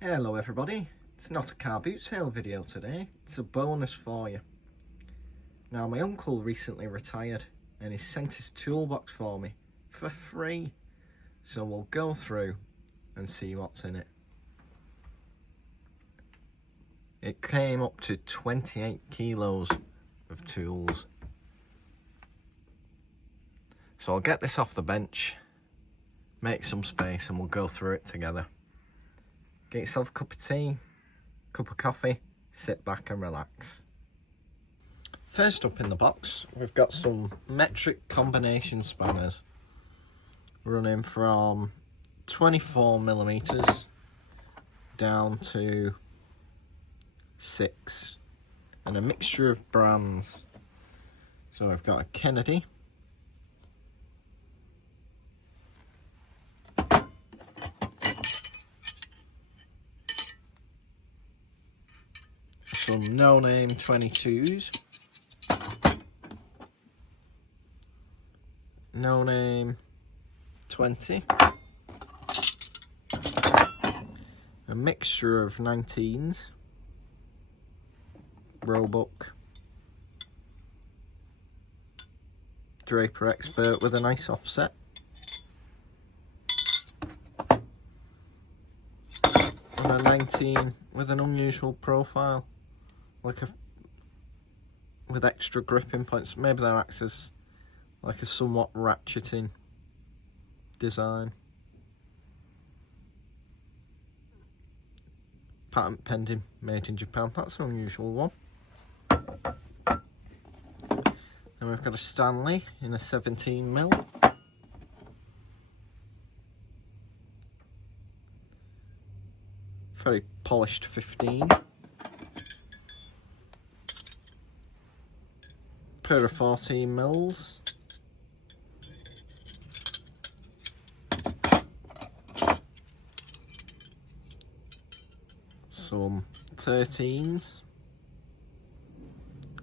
Hello everybody, it's not a car boot sale video today, it's a bonus for you. Now my uncle recently retired and he sent his toolbox for me for free, so we'll go through and see what's in it. It came up to 28 kilos of tools. So I'll get this off the bench, make some space and we'll go through it together. Get yourself a cup of tea, cup of coffee, sit back and relax. First up in the box, we've got some metric combination spanners running from 24mm down to 6 and a mixture of brands. So I've got a Kennedy, some no-name 22s, no-name 20, a mixture of 19s, Roebuck, Draper Expert with a nice offset, and a 19 with an unusual profile, with extra gripping points. Maybe that acts as like a somewhat ratcheting design. Patent pending, made in Japan. That's an unusual one. Then we've got a Stanley in a 17mm. Very polished 15. Pair of 14mm. Some 13s.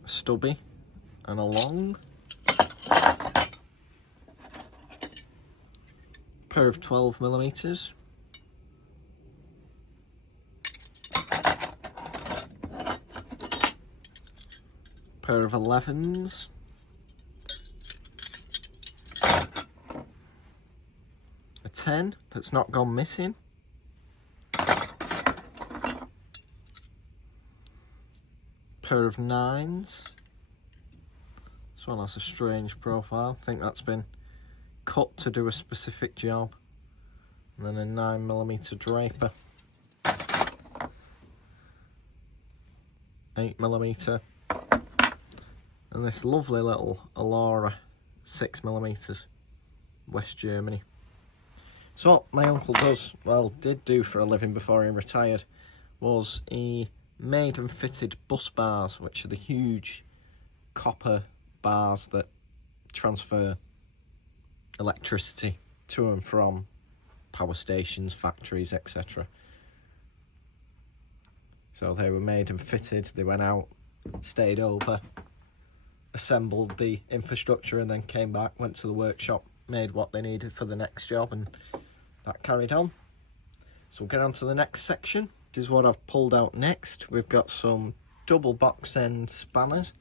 A stubby and a long. Pair of 12mm. Pair of 11s, a 10 that's not gone missing, pair of 9s. This one has a strange profile. I think that's been cut to do a specific job. And then a 9mm Draper, 8mm. And this lovely little Alora 6mm, West Germany. So what my uncle did do for a living before he retired, was he made and fitted bus bars, which are the huge copper bars that transfer electricity to and from power stations, factories, etc. So they were made and fitted, they went out, stayed over, assembled the infrastructure and then came back, went to the workshop, made what they needed for the next job, and that carried on. So we'll get on to the next section. This is what I've pulled out next. We've got some double box end spanners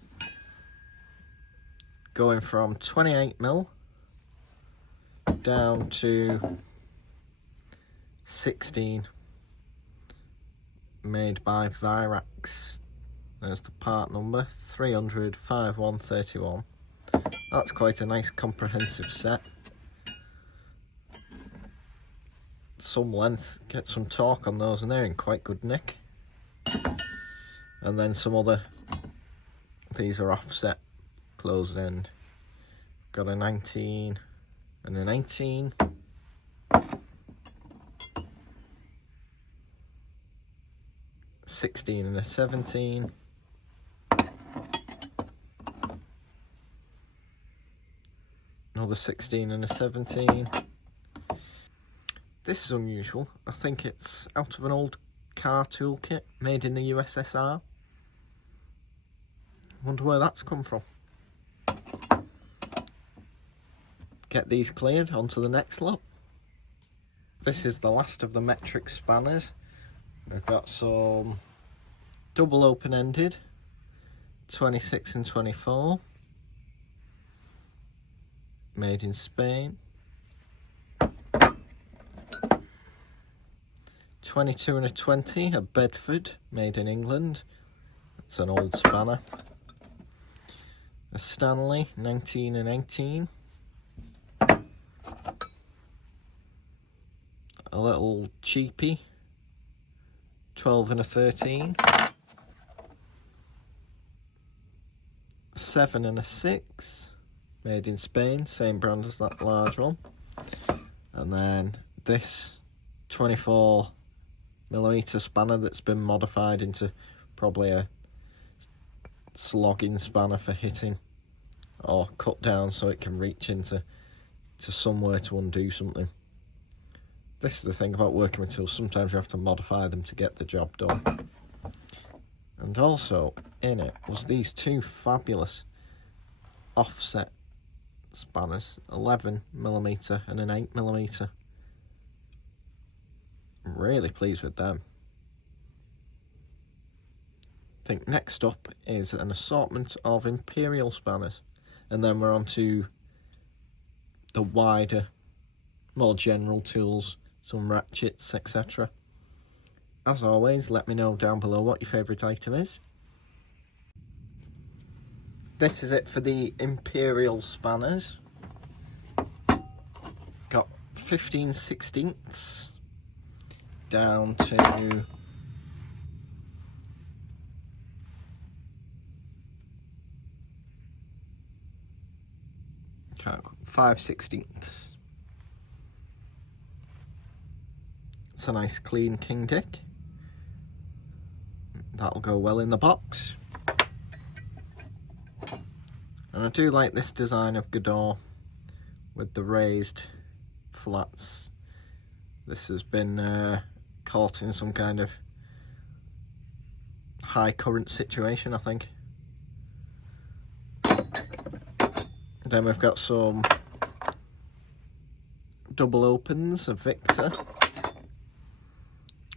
going from 28mm down to 16, made by Virax. There's the part number, 300 5131. That's quite a nice comprehensive set. Some length, get some torque on those, and they're in quite good nick. And then some other, these are offset, closed end. Got a 19 and an 18. '16 and a 17. Another 16 and a 17. This is unusual. I think it's out of an old car toolkit made in the USSR. Wonder where that's come from. Get these cleared, onto the next lot. This is the last of the metric spanners. We've got some double open-ended 26 and 24, made in Spain. 22 and a 20, a Bedford, made in England. That's an old spanner. A Stanley, 19 and 18. A little cheapie, 12 and a 13. 7 and a 6, made in Spain, same brand as that large one. And then this 24mm spanner that's been modified into probably a slogging spanner for hitting, or cut down so it can reach into somewhere to undo something. This is the thing about working with tools, sometimes you have to modify them to get the job done. And also in it was these two fabulous offset spanners, 11mm and an 8mm. I'm really pleased with them. I think next up is an assortment of Imperial spanners, and then we're on to the wider, more general tools, some ratchets, etc. As always, let me know down below what your favourite item is. This is it for the Imperial spanners. Got 15/16 down to 5/16. It's a nice clean king dick. That'll go well in the box. And I do like this design of Godot with the raised flats. This has been caught in some kind of high current situation, I think. Then we've got some double opens of Victor.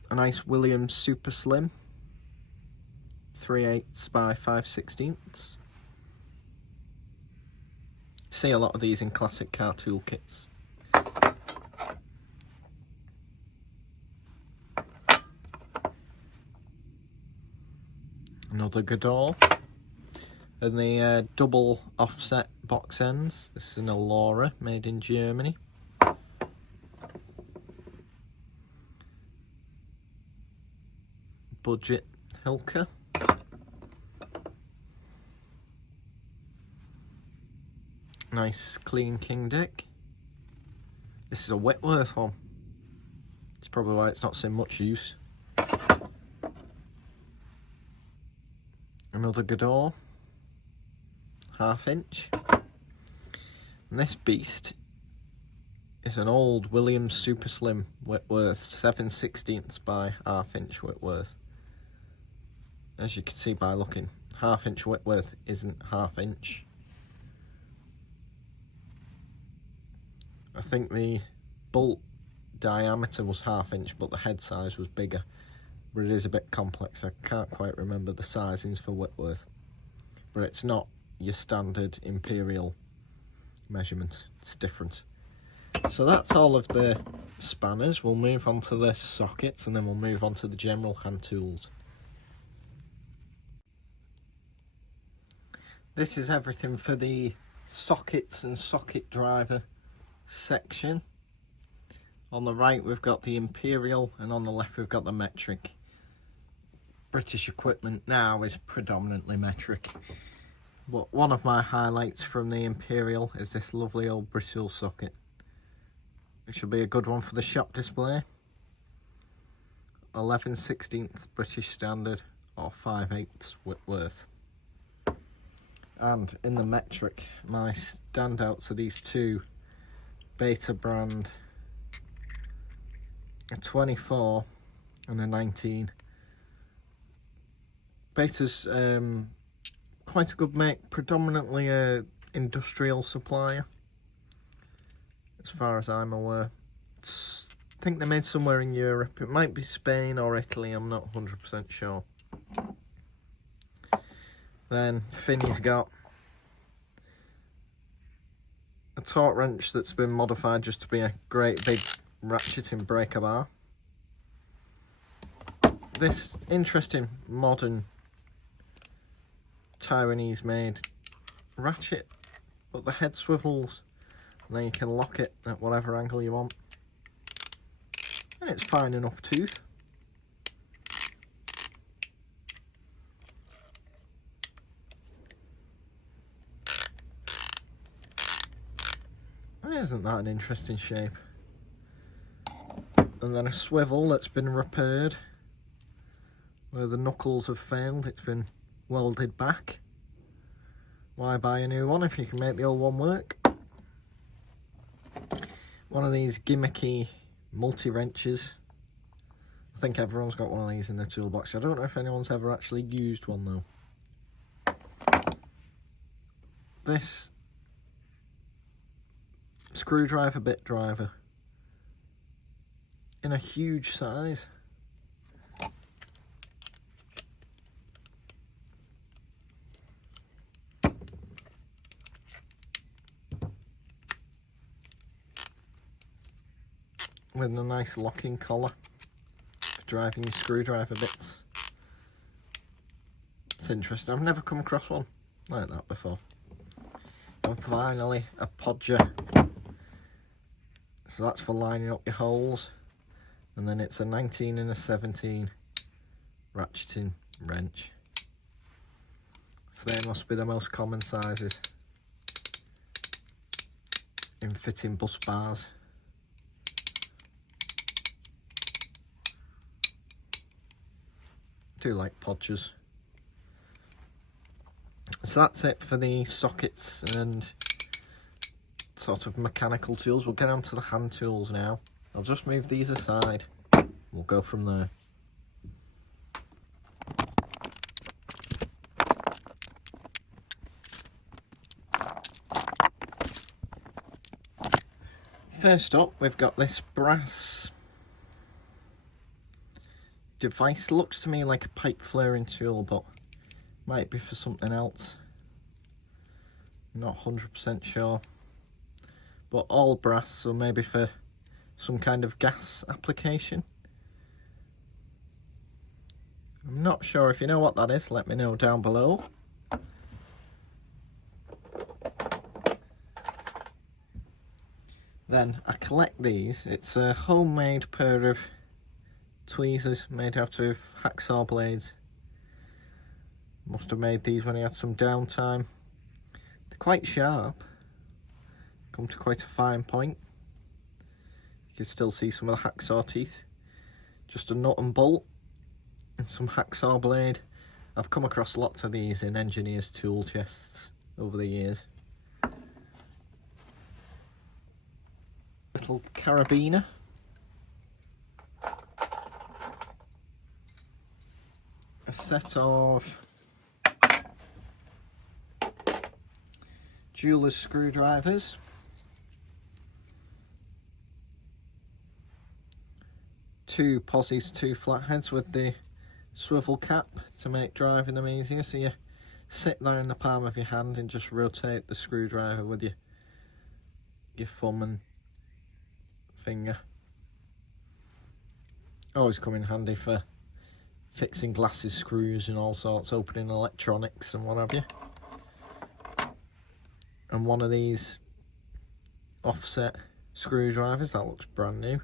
A nice Williams Super Slim, 3/8 by 5/16. See a lot of these in classic car tool kits. Another Godot. And the double offset box ends. This is an Allura, made in Germany. Budget Hilker. Nice clean king dick. This is a Whitworth one. It's probably why it's not seen much use. Another Godot, 1/2 inch. And this beast is an old Williams Super Slim Whitworth, 7/16 by 1/2 inch Whitworth. As you can see by looking, 1/2 inch Whitworth isn't 1/2 inch. I think the bolt diameter was 1/2 inch, but the head size was bigger. But it is a bit complex. I can't quite remember the sizings for Whitworth. But it's not your standard Imperial measurement. It's different. So that's all of the spanners. We'll move on to the sockets, and then we'll move on to the general hand tools. This is everything for the sockets and socket driver section. On the right we've got the Imperial, and on the left we've got the metric. British equipment now is predominantly metric, but one of my highlights from the Imperial is this lovely old bristle socket, which will be a good one for the shop display. 11/16 British Standard or 5/8 Whitworth. And in the metric, my standouts are these two Beta brand, a 24 and a 19. Beta's quite a good make, predominantly a industrial supplier, as far as I'm aware. It's I think they're made somewhere in Europe. It might be Spain or Italy, I'm not 100% sure. Then Finney's got a torque wrench that's been modified just to be a great big ratcheting breaker bar. This interesting modern Taiwanese made ratchet, but the head swivels and then you can lock it at whatever angle you want. And it's fine enough tooth. Isn't that an interesting shape? And then a swivel that's been repaired where the knuckles have failed. It's been welded back. Why buy a new one if you can make the old one work? One of these gimmicky multi-wrenches. I think everyone's got one of these in their toolbox. I don't know if anyone's ever actually used one though. This screwdriver bit driver in a huge size. With a nice locking collar for driving your screwdriver bits. It's interesting. I've never come across one like that before. And finally, a podger. So that's for lining up your holes. And then it's a 19 and a 17 ratcheting wrench. So they must be the most common sizes in fitting bus bars. I do like podgers. So that's it for the sockets and sort of mechanical tools. We'll get on to the hand tools now. I'll just move these aside. We'll go from there. First up, we've got this brass device. Looks to me like a pipe flaring tool, but might be for something else. Not 100% sure. But all brass, so maybe for some kind of gas application. I'm not sure. If you know what that is, let me know down below. Then I collect these. It's a homemade pair of tweezers made out of hacksaw blades. Must have made these when he had some downtime. They're quite sharp. Come to quite a fine point. You can still see some of the hacksaw teeth. Just a nut and bolt and some hacksaw blade. I've come across lots of these in engineers' tool chests over the years. Little carabiner. A set of jeweler's screwdrivers. Two posies, two flatheads with the swivel cap to make driving them easier. So you sit there in the palm of your hand and just rotate the screwdriver with your thumb and finger. Always come in handy for fixing glasses, screws and all sorts, opening electronics and what have you. And one of these offset screwdrivers, that looks brand new.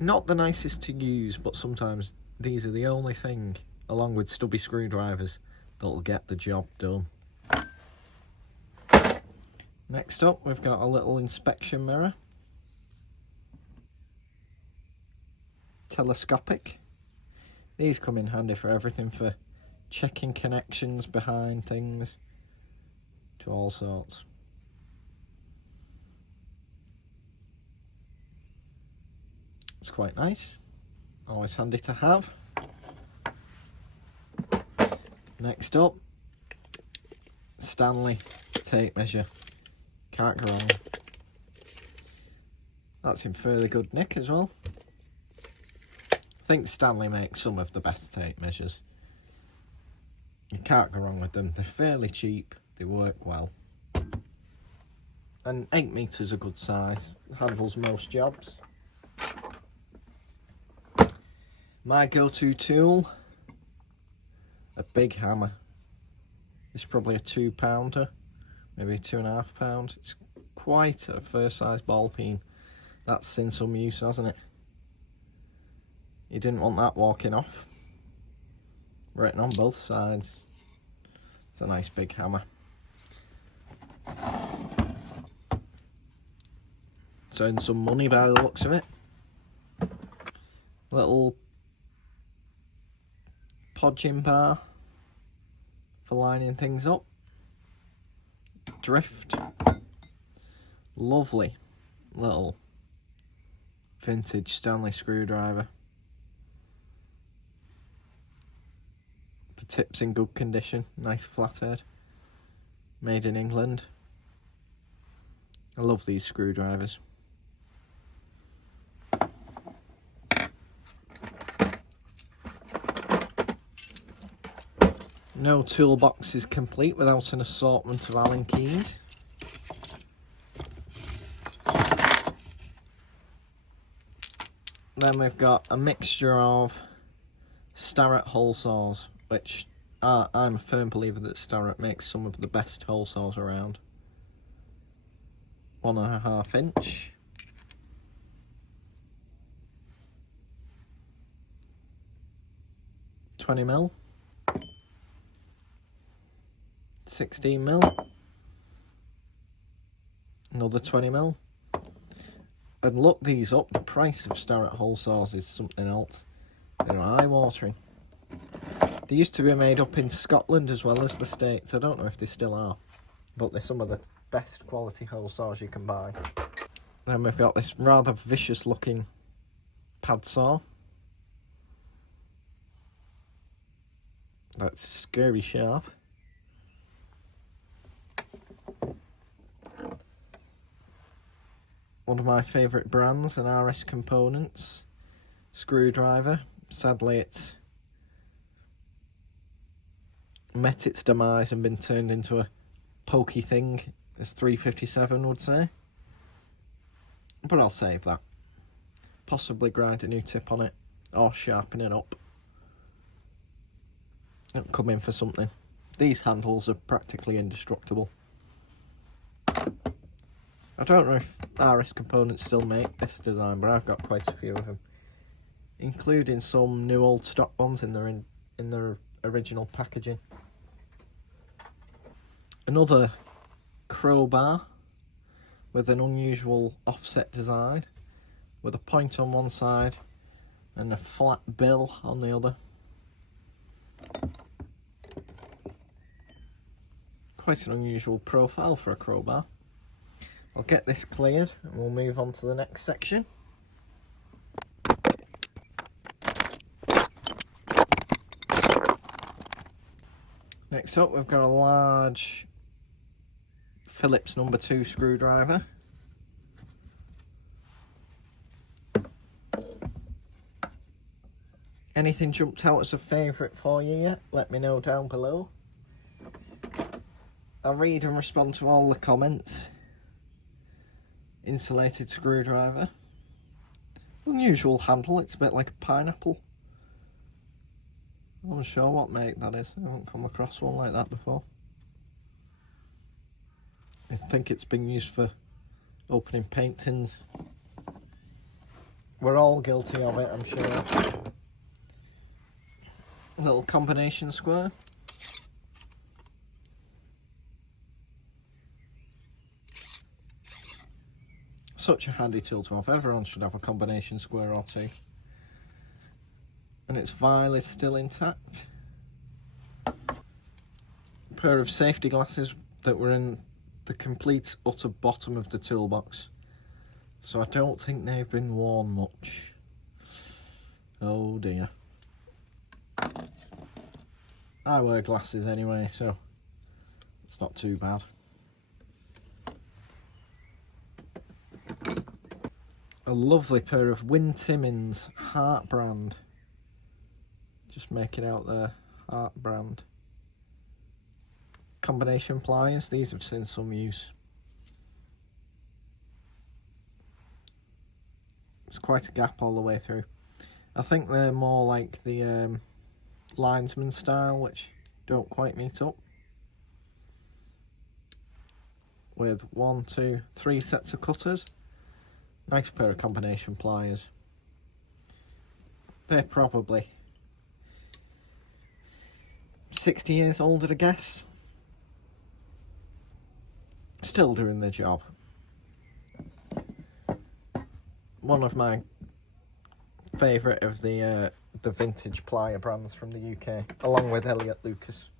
Not the nicest to use, but sometimes these are the only thing, along with stubby screwdrivers, that'll get the job done. Next up, we've got a little inspection mirror. Telescopic. These come in handy for everything, for checking connections behind things, to all sorts. It's quite nice, always handy to have. Next up, Stanley tape measure. Can't go wrong. That's in fairly good nick as well. I think Stanley makes some of the best tape measures. You can't go wrong with them. They're fairly cheap, they work well. And 8 metres a good size, handles most jobs. My go-to tool, a big hammer. It's probably a 2-pounder, maybe a 2.5 pound. It's quite a first size ball peen. That's seen some use, hasn't it? You didn't want that walking off. Written on both sides. It's a nice big hammer. It's earned some money by the looks of it. Little podging bar for lining things up. Drift. Lovely little vintage Stanley screwdriver. The tip's in good condition, nice flathead, made in England. I love these screwdrivers. No toolbox is complete without an assortment of Allen keys. Then we've got a mixture of Starrett hole saws, which I'm a firm believer that Starrett makes some of the best hole saws around. 1.5 inch. $20mm. 16mm. Another 20mm. And look these up, the price of Starrett hole saws is something else. They're eye-watering. They used to be made up in Scotland as well as the States. I don't know if they still are, but they're some of the best quality hole saws you can buy. Then we've got this rather vicious looking pad saw. That's scary sharp. One of my favourite brands, an RS Components screwdriver. Sadly, it's met its demise and been turned into a pokey thing, as 357 would say. But I'll save that. Possibly grind a new tip on it, or sharpen it up. It'll come in for something. These handles are practically indestructible. I don't know if RS Components still make this design, but I've got quite a few of them, including some new old stock ones in their original packaging. Another crowbar with an unusual offset design, with a point on one side and a flat bill on the other. Quite an unusual profile for a crowbar. I'll get this cleared and we'll move on to the next section. Next up, we've got a large Phillips No. 2 screwdriver. Anything jumped out as a favourite for you yet? Let me know down below. I'll read and respond to all the comments. Insulated screwdriver. Unusual handle, it's a bit like a pineapple. I'm not sure what make that is. I haven't come across one like that before. I think it's been used for opening paint tins. We're all guilty of it, I'm sure. A little combination square. Such a handy tool to have. Everyone should have a combination square or two. And its vial is still intact. A pair of safety glasses that were in the complete utter bottom of the toolbox, so I don't think they've been worn much. Oh dear. I wear glasses anyway, so it's not too bad. A lovely pair of Win Timmins Heart brand. Just making out the Heart brand. Combination pliers, these have seen some use. It's quite a gap all the way through. I think they're more like the linesman style, which don't quite meet up. With 1, 2, 3 sets of cutters. Nice pair of combination pliers. They're probably 60 years old, I guess. Still doing the job. One of my favourite of the vintage plier brands from the UK, along with Elliott Lucas.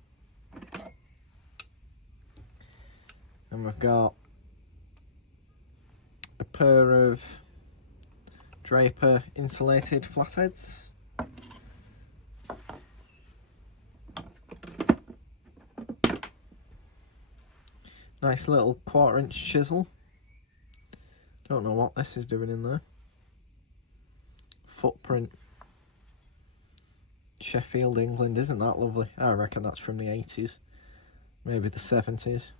And we've got a pair of Draper insulated flatheads. Nice little 1/4" chisel. Don't know what this is doing in there. Footprint. Sheffield, England. Isn't that lovely? I reckon that's from the 80s. Maybe the 70s.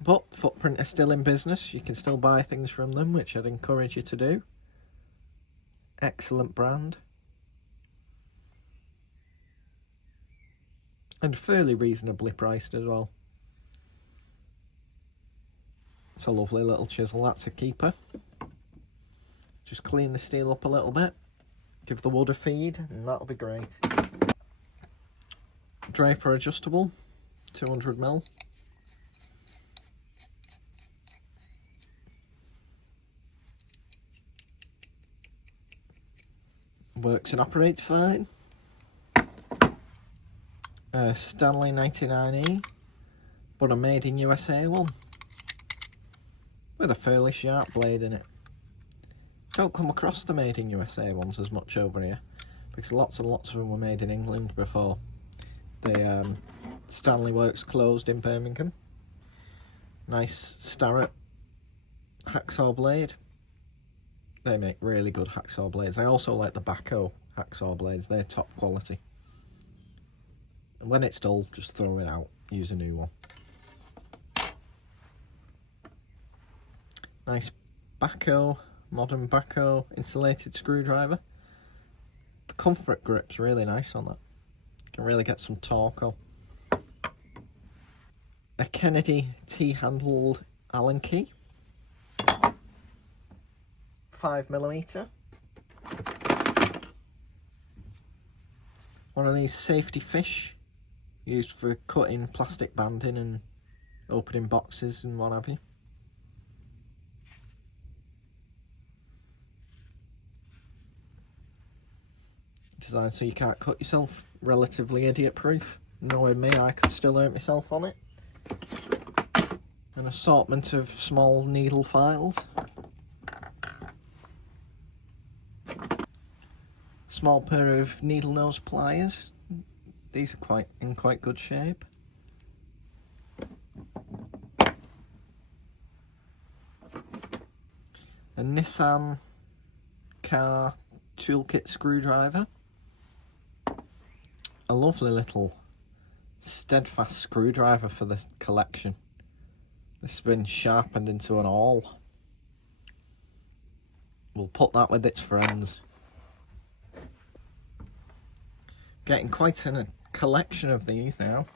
But Footprint is still in business. You can still buy things from them, which I'd encourage you to do. Excellent brand. And fairly reasonably priced as well. It's a lovely little chisel. That's a keeper. Just clean the steel up a little bit. Give the wood a feed, and that'll be great. Draper adjustable, 200mm. Works and operates fine. Stanley 99E, but a made in USA one. With a fairly sharp blade in it. Don't come across the made in USA ones as much over here, because lots and lots of them were made in England before the Stanley Works closed in Birmingham. Nice Starrett hacksaw blade. They make really good hacksaw blades. I also like the Baco hacksaw blades. They're top quality. And when it's dull, just throw it out. Use a new one. Nice Baco, modern Baco insulated screwdriver. The comfort grip's really nice on that. You can really get some torque on. A Kennedy T-handled Allen key. 5mm. One of these safety fish used for cutting plastic banding and opening boxes and what have you. Designed so you can't cut yourself. Relatively idiot proof. Knowing me, I could still hurt myself on it. An assortment of small needle files. Small pair of needle nose pliers. These are in quite good shape. A Nissan car toolkit screwdriver. A lovely little steadfast screwdriver for this collection. This has been sharpened into an awl. We'll put that with its friends. Getting quite a collection of these now.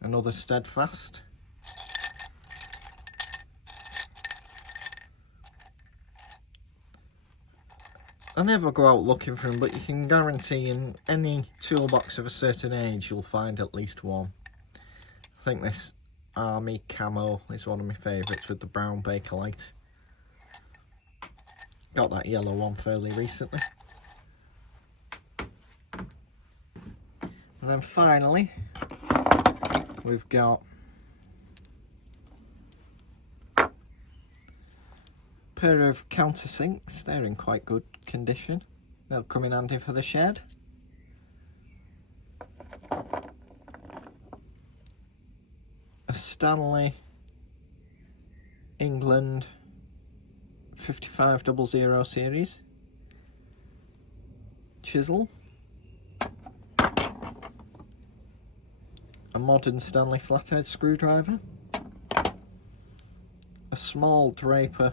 Another steadfast. I never go out looking for them, but you can guarantee in any toolbox of a certain age you'll find at least one. I think this Army Camo is one of my favourites with the brown Bakelite. Got that yellow one fairly recently. And then finally, we've got a pair of countersinks. They're in quite good condition. They'll come in handy for the shed. A Stanley England 5500 series chisel, a modern Stanley flathead screwdriver, a small Draper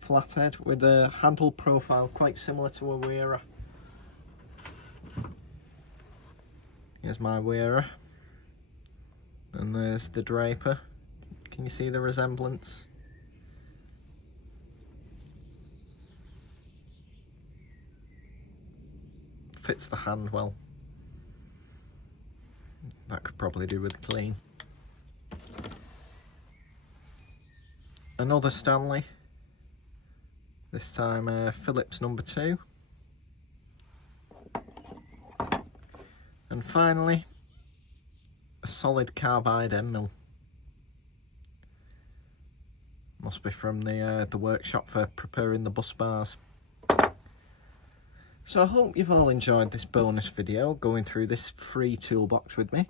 flathead with a handle profile quite similar to a wearer. Here's my wearer, and there's the Draper. Can you see the resemblance? Fits the hand well. That could probably do with clean. Another Stanley, this time Phillips number 2. And finally, a solid carbide end mill. Must be from the workshop for preparing the bus bars. So I hope you've all enjoyed this bonus video, going through this free toolbox with me.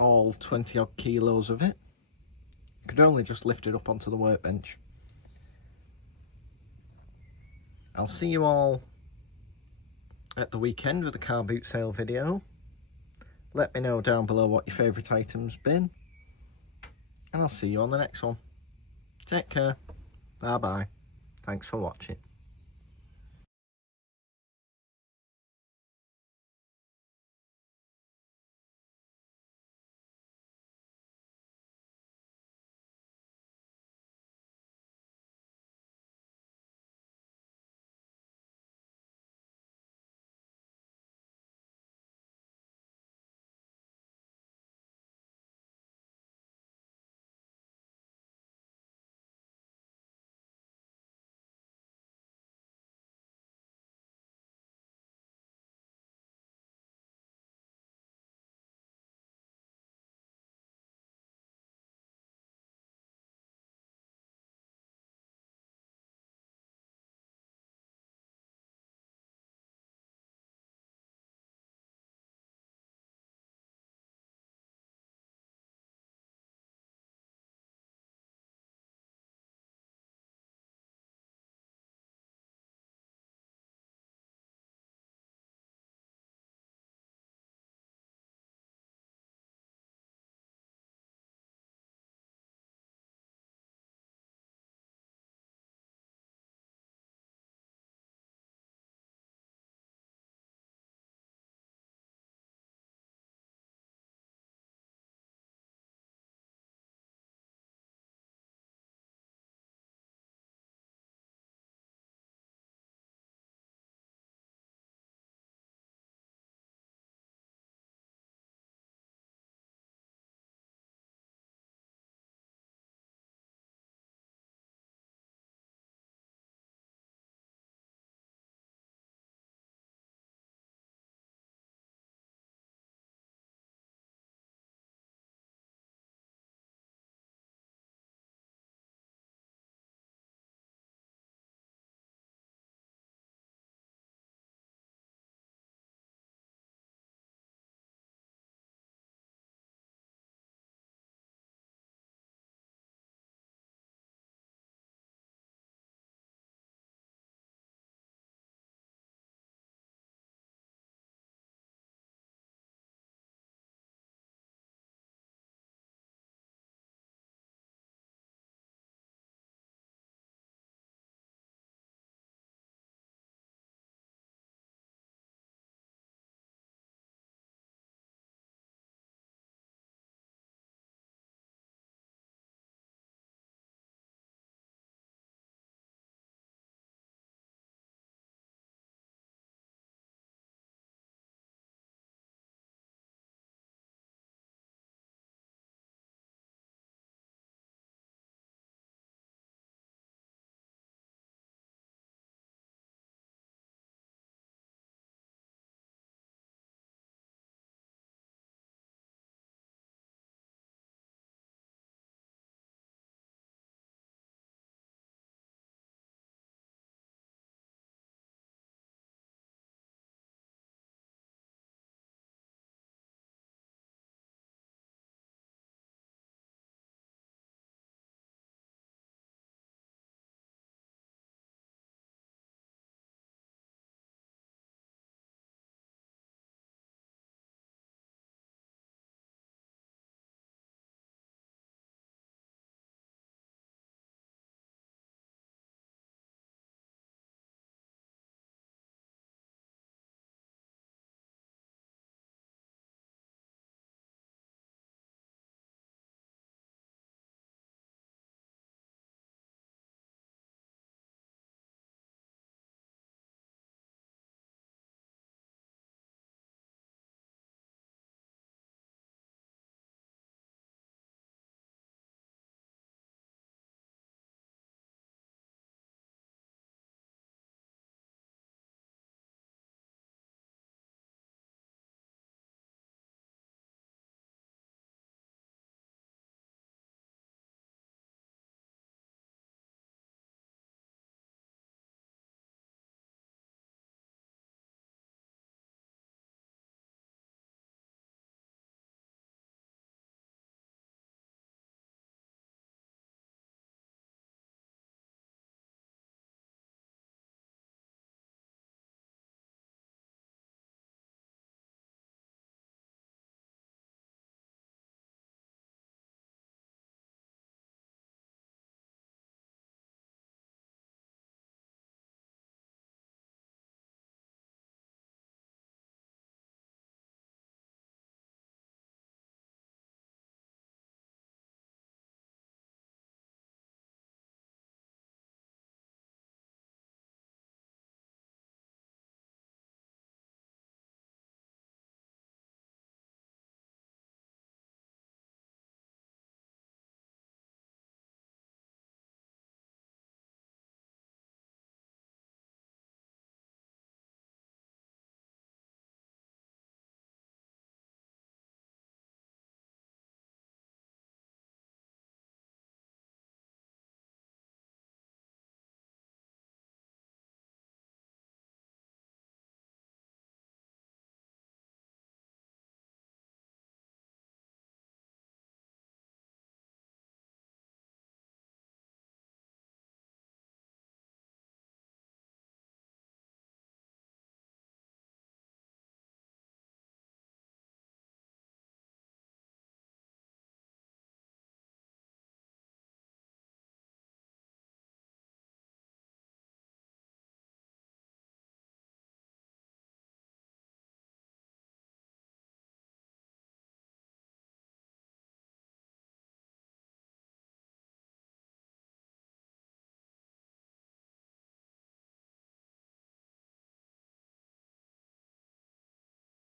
All 20 odd kilos of it. Could only just lift it up onto the workbench. I'll see you all at the weekend with a car boot sale video. Let me know down below what your favourite item's been. And I'll see you on the next one. Take care. Bye bye. Thanks for watching.